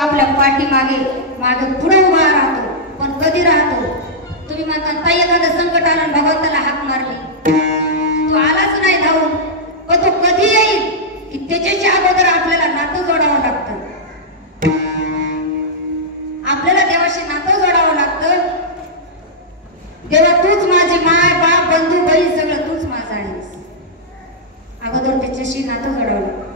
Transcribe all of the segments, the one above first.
आपल्या पाठीमागे मागे पुढे उभा राहतो, पण कधी राहतो? तुम्ही म्हणता ताई एखादं संकट आलं भगवंताला हाक मारली, तो आलाच नाही धावून, पण तो कधी येईल की त्याच्याशी अगोदर आपल्याला नातं जोडावं लागतं. आपल्याला देवाशी नातं जोडावं लागतं. देवा तूच माझी माय बाप बंधू बहीण सगळं तूच माझं आहेस. अगोदर त्याच्याशी नातं जोडावं लागतं.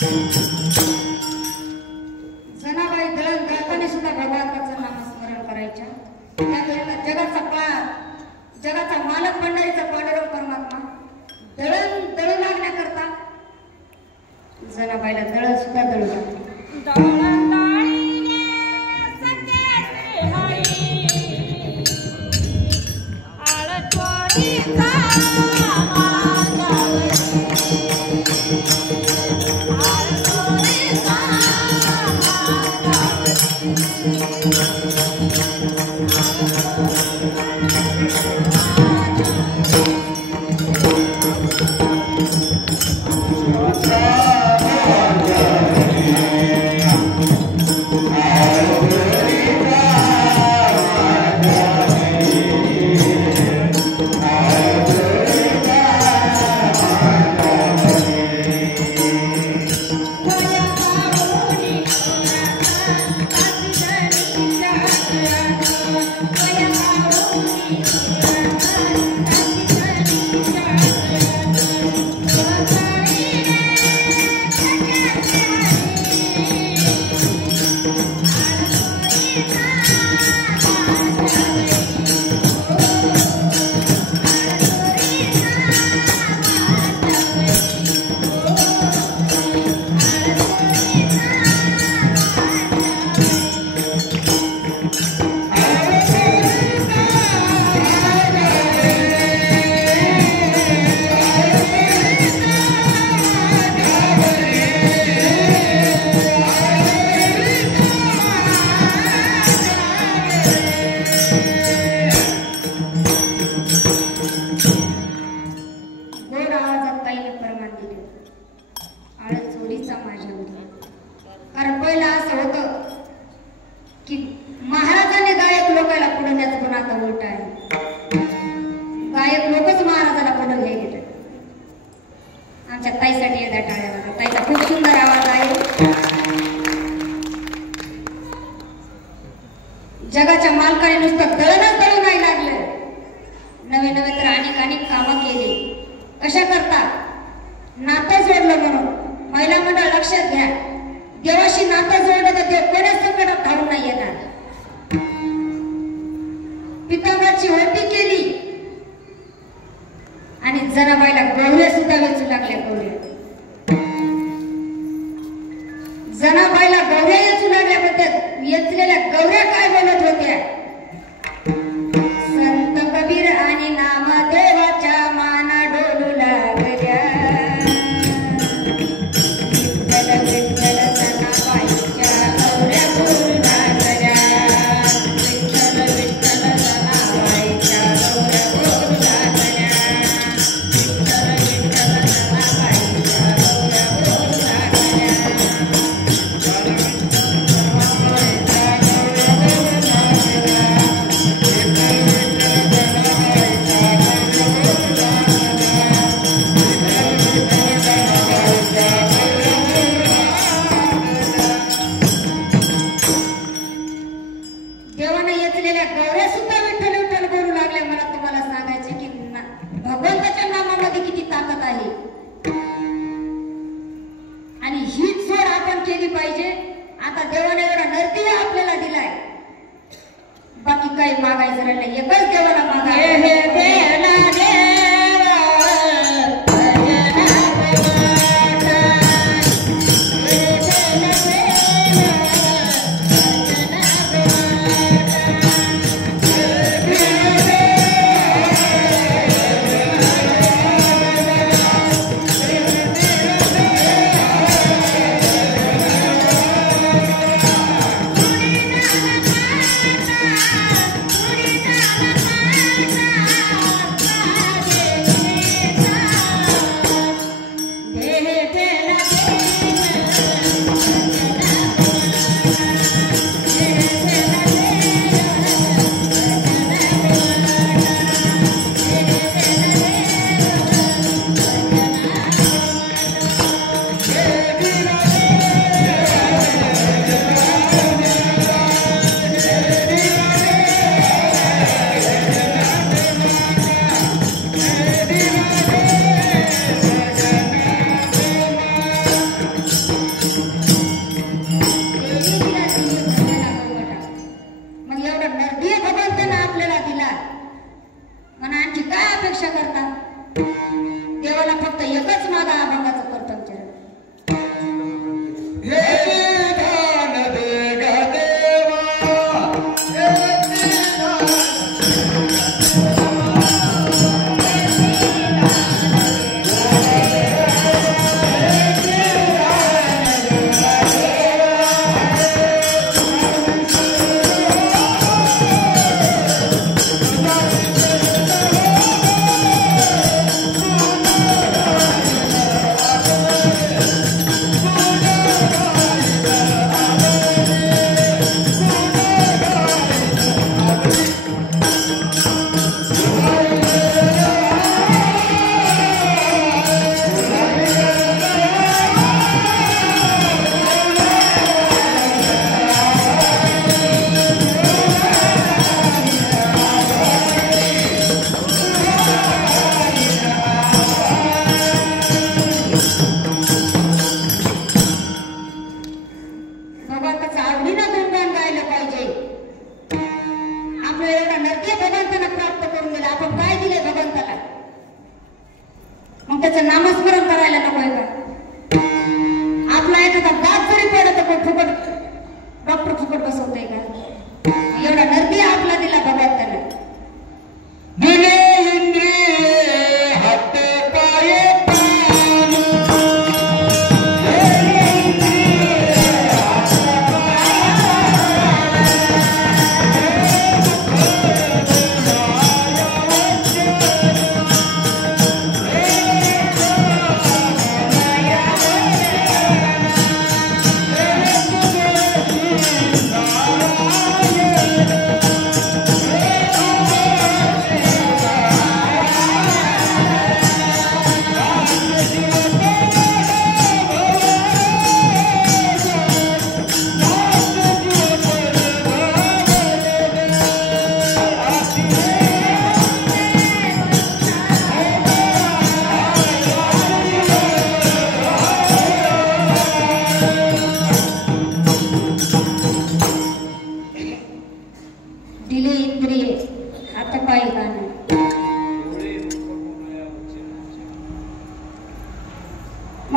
जनाबाई दळण दळताना सुद्धा भगवंताचं नामस्मरण करायच्या. त्याकरिता जगाचा मालक मंडळीचा पांडुरंग परमात्मा दळण दळू लागण्याकरता जनाबाईला दळण सुद्धा दळू लागले. कारण पहिला असं होतं की महाराजांनी गायक लोकांना पुढे न्यायचं, पण आता उलट आहे. गायक लोकच महाराजाला पुढे घ्यायला. आमच्या ताईसाठी येत्या टाळ्या. ताईचा खूप सुंदर आवाज आहे. जगाच्या मालकाने नुसतं दळणच दळून नाही लागलं, नवे नवे तर अनेक कामं केली. कशा करता? नातं जोडलं म्हणून. महिला मंडळ लक्षात घ्या, देवाशी नातं जोडलं तर देव कोणाच संकटात धावून नाही येणार. पितांबरची ओटी केली आणि जनाबाईला गौऱ्या सुद्धा वेचू लागल्या. जनाबाईला गौऱ्या वेचू लागल्याबद्दल वेचलेल्या गौऱ्या काय बोलत होत्या? संत कबीर आणि नामदेवाच्या माना डोलू लागल्या.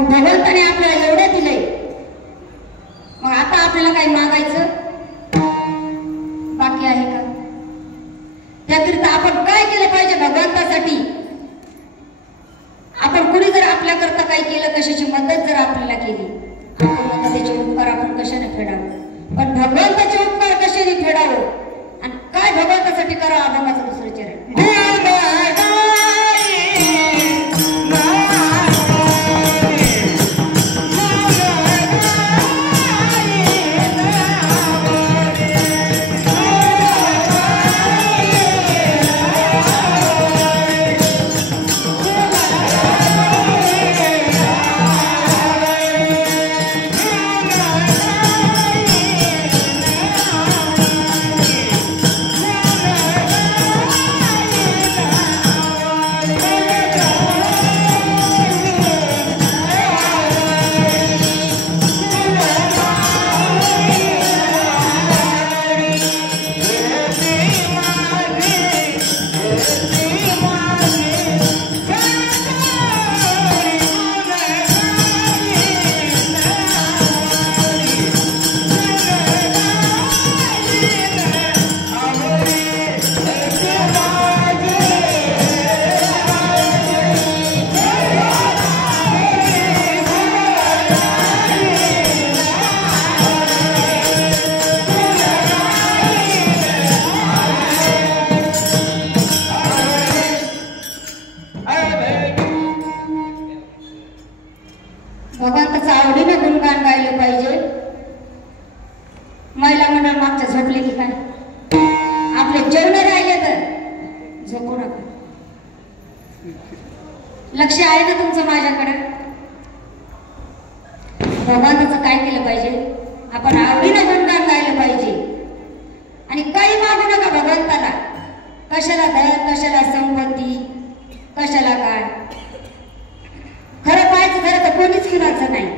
मग भगवंताने आपल्याला एवढं दिलंय, मग आता आपल्याला काही मागायचं बाकी आहे का? त्याकरिता आपण काय केलं पाहिजे भगवंतासाठी? आपण कुणी जर आपल्याकरता काही केलं, कशाची मदत जर आपल्याला केली, आपण त्याचे उपकार आपण कशाने फेडावं? पण भगवंताचे उपकार कशाने फेडावं आणि काय भगवंतासाठी करावं? अभंगाचं दुसरं चरण. भगवंताचं आवडीने गुणगान गायलं पाहिजे. महिला मंडळ मागच्या झोपले की काय? आपले जेवण राहिले तर झोपू नका. लक्ष आहे ना तुमचं माझ्याकडे? भगवंताचं काय केलं पाहिजे? आपण आवडीने गुणगान गायलं पाहिजे आणि काही मागू नका भगवंताला. कशाला धन, कशाला संपत्ती, कशाला काय. खरं पाहायचं झालं तर कोणीच कुणाचं नाही.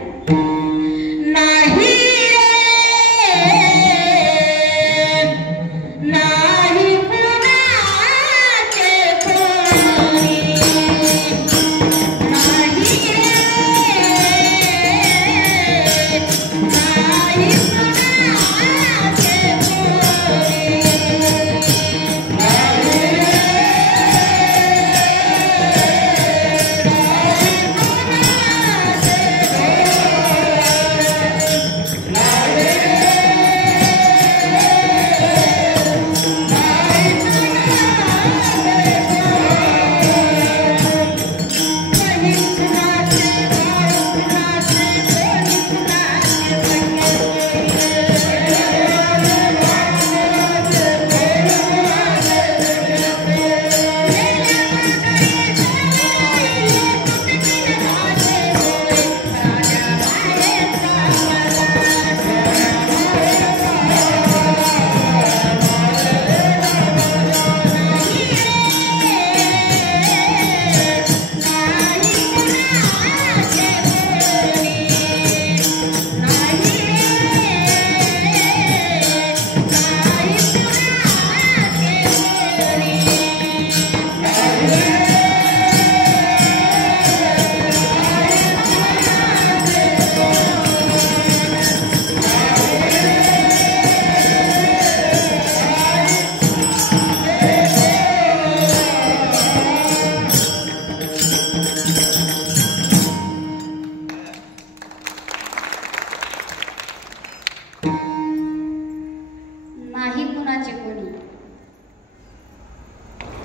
नाही कुणाचे कोणी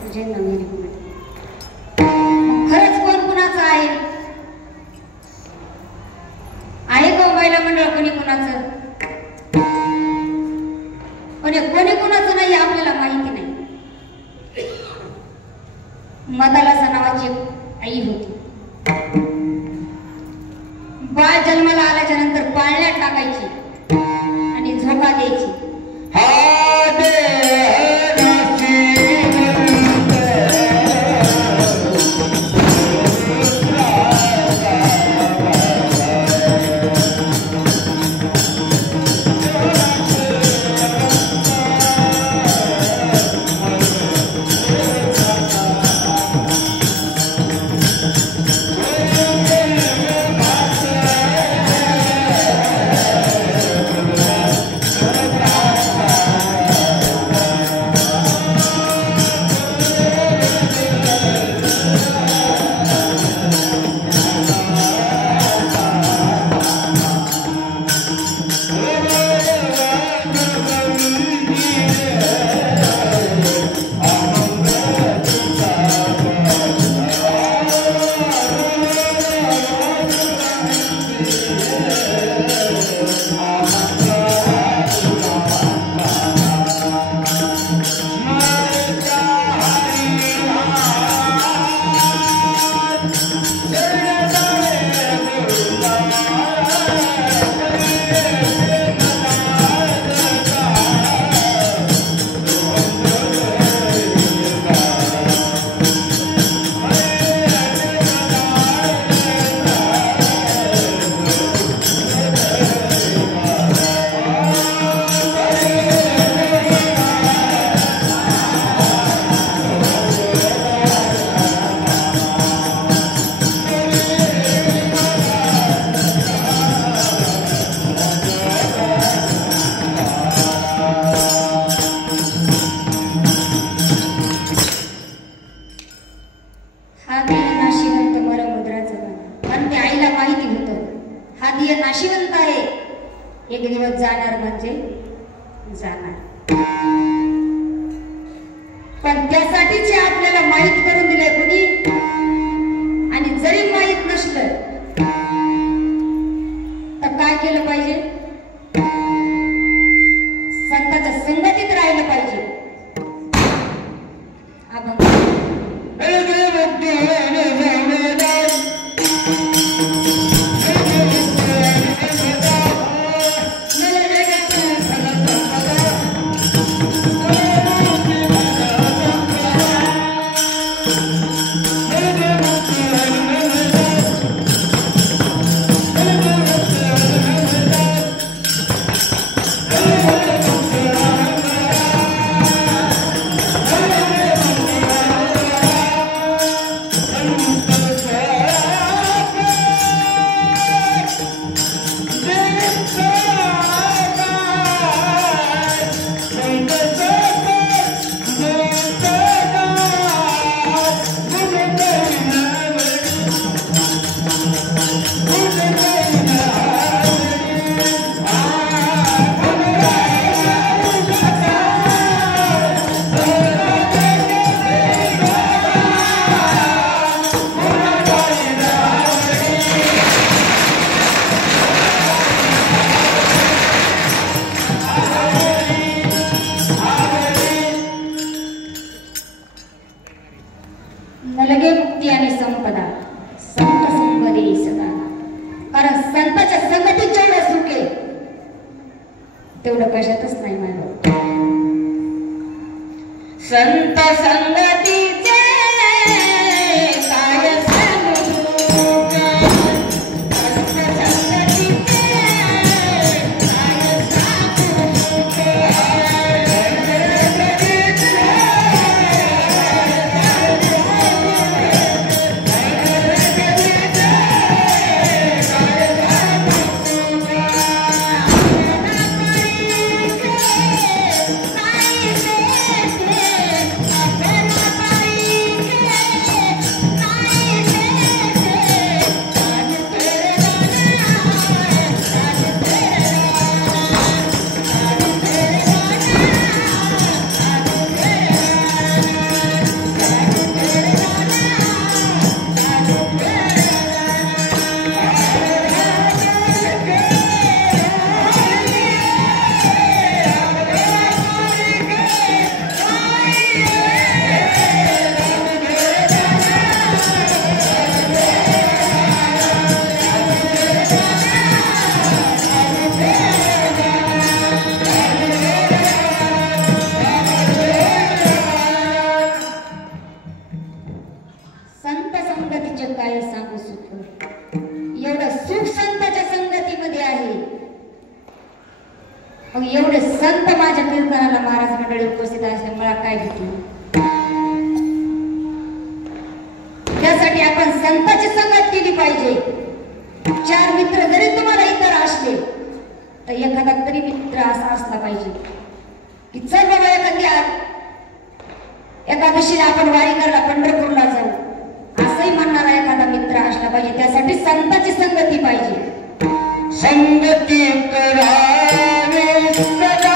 तुझे नवीन खरंच कोण कुणाचं आहे? आहे का महिला मंडळ कोणी कुणाचं? कोणी कुणाचं नाही आपल्याला माहिती नाही. मदाला नावाची आई होती. बाळ जन्माला आल्याच्या नंतर पाळण्यात टाकायची आणि झोका द्यायची. हा दिय नाशिवंत आहे, एक दिवस जाणार म्हणजे जाणार. पण त्यासाठीच आपल्याला माहित करून दिलंय कुणी. आणि जरी माहित नसलं तर काय केलं पाहिजे? संतांच्या संगतीत राहिलं पाहिजे. नलगे मुक्ती आणि संपदा संत संपदे सदा. कारण संताच्या संगतीत जेवढं सुख आहे तेवढं कशातच नाही माझं. संत संगतीचे काय काय सांगू सुख. एवढं सुख संतांच्या संगतीमध्ये आहे. मग एवढे संत माझ्या कीर्तनाला महाराज मंडळी उपस्थित असल्यामुळे काय भीती. त्यासाठी आपण संतांची संगत केली पाहिजे. चार मित्र जरी तुम्हाला इतर असले तर एखादा तरी मित्र असा असला पाहिजे की चल बाबा एकादशीला आपण वारी करायला पंढरपूरला जाऊ असंही म्हणणारा एखादा मित्र असला पाहिजे. त्यासाठी संतांची संगती पाहिजे. संगती करावे सदा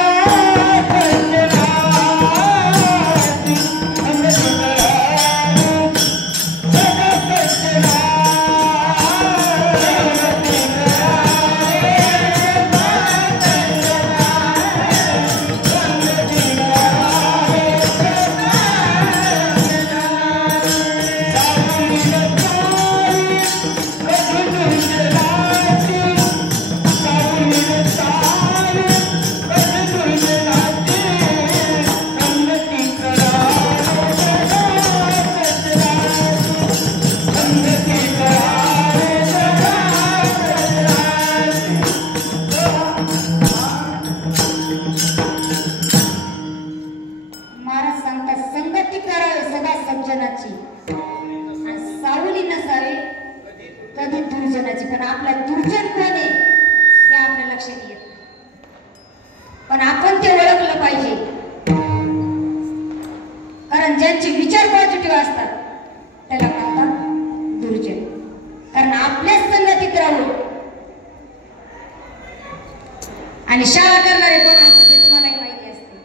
आणि शाळा करणारे कोण असतात ते तुम्हालाही माहिती असते,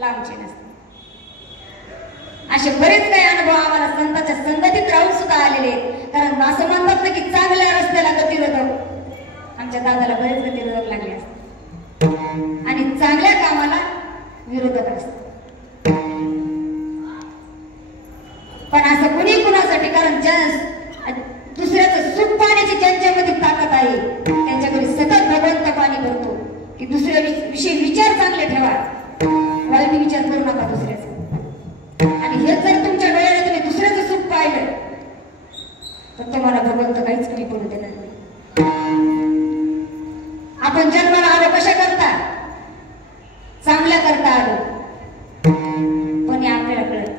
लांबचे नसते. असे बरेच काही अनुभव आम्हाला संतांच्या संगतीत राहून सुद्धा आलेले आहेत. कारण असं म्हणतात ना की चांगल्या रस्त्याला गतिरोधक, आमच्या दादाला बरेच गतिरोधक लागले असतात आणि चांगल्या कामाला विरोधक असतात. पण असं कुणी कुणासाठी, कारण दुसऱ्याचं सुख पाण्याची ज्यांच्यामध्ये ताकद आहे त्यांच्या घरी सतत भगवंत पाणी भरतो की दुसऱ्या विषयी विचार चांगले ठेवा, वाईट विचार करू नका दुसऱ्याचा. आणि हे जर तुमच्या डोळ्याने तुम्ही दुसऱ्याचं सुख पाहिलं तर तुम्हाला भगवंत काहीच कमी पडू देणार नाही. आपण जन्माला आलो कशा करता? चांगल्या करता आलो, पण हे आपल्याला कळत,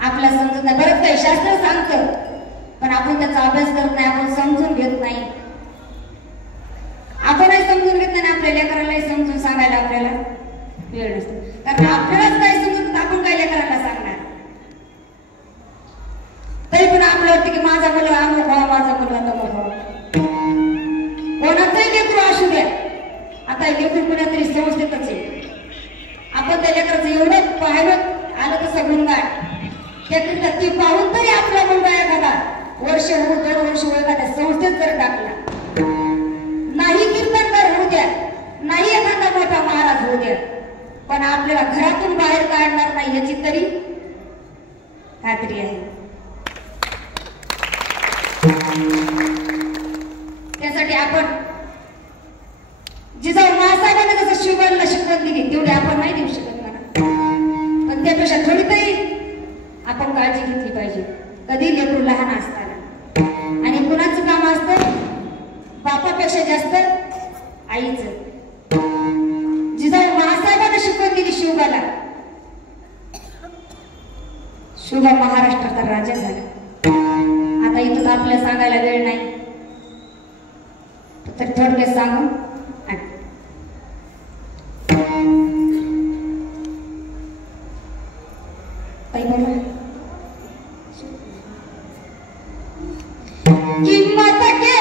आपल्या समजत नाही. बरंच काही शास्त्र सांगतं पण आपण त्याचा अभ्यास करत नाही, आपण समजून घेत नाही. आपणही समजून घेत नाही, आपल्या लेकरालाही समजून सांगायला आपल्याला वेळ नसतो. कारण आपल्यालाच काही समजत आपण काय लेकराला सांगणार. तरी पण आपलं वाटतं की माझा मुलगा अमुक व्हावा, माझा मुलगा तमुक व्हावा. कोणाचंही लेकरू असू द्या, आता लेकरू कुणातरी संस्थेतच आहे. आपण त्या लेकराचं एवढं पाहिलं आलं तसं गुणगान त्या ती पाहून तरी आपला मुलगा एखादा वर्ष होऊ 2 वर्ष होऊ एखाद्या संस्थेत जर टाकला, नाही कीर्तनकार होऊ द्या, नाही एखादा मोठा महाराज होऊ द्या, पण आपल्याला घरातून बाहेर काढणार नाही याची तरी खात्री आहे. त्यासाठी आपण जिजाऊ महासाहेबांनी जसं शिवबाईला शिकवण दिली तेवढी आपण नाही देऊ शकत मला, पण त्यापेक्षा थोडी तरी आपण काळजी घेतली पाहिजे. कधी लेकरू लहान असताना आणि कुणाचं काम असतं बापापेक्षा जास्त आईचं. जिजाऊ महासाहेबांना शिकवण दिली शिवबाला, शिवबा महाराष्ट्राचा राजा झाला. आता इथं आपल्याला सांगायला वेळ नाही तर थोडक्यात सांगू. किंमत के